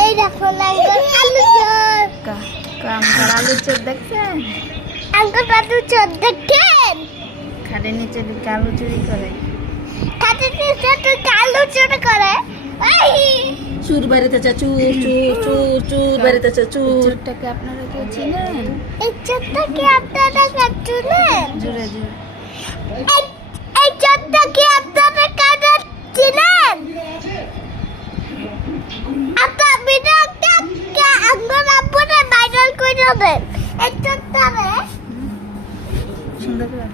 এই দেখো লাঙ্গল আলু চোর কামদার আলু চোর দেখছেন? আঙ্কল আলু চোর দেখেন খাটের নিচে দিকে আলু চুরি করে। খাটের নিচে তো আলু চোর করে চুর বাড়িতেছে চুর চুর চুর চুর বাড়িতেছে চুর। চোরটাকে আপনারা কেউ চিনেন? এই চোরটা কি আপনারা চিনেন? জোরে জোরে এই চোরটা কি আপনারা কারা চিনেন? আপনার ভিডিওটা আঙ্কল আপুরে ভাইরাল করে দেন। এই চোরটারে সুন্দর করে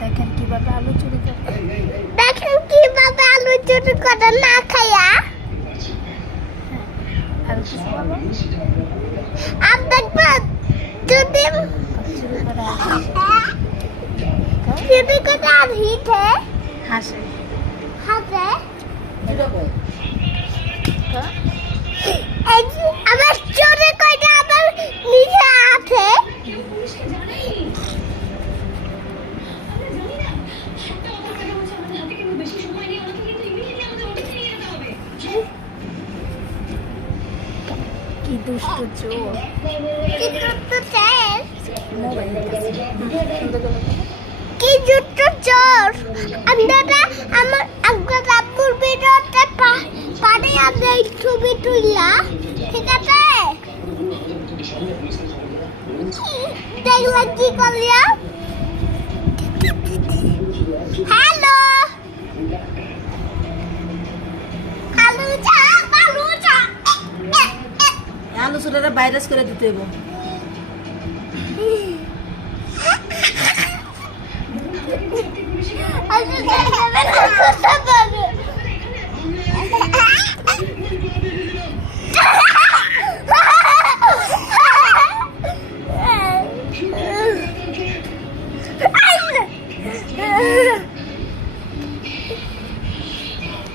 দেখেন কিভাবে আলু চুরি করে। দেখেন কিভাবে আলু চুরি করে না খাইয়া। আর কিছু বলো? আর দেখবেন যদি চুরি করে চুরি করে আর হিটে হাসে। হাতে এই যে আবার চুরি করে আবার নিজে হাতে কি দুষ্ট চোর। কি জুতো চাই মোবাইল সুন্দর করে কি জুতো চোর আপনারা আমার আঙ্কল আব্বুর ভিডিওতে পারে আমরা এই ছবি তুললা ঠিক আছে দেখলা কি করলিয়া হ্যালো আলু চা আলু চুরাটা ভাইরাস করে দিতে হইব। আলু চা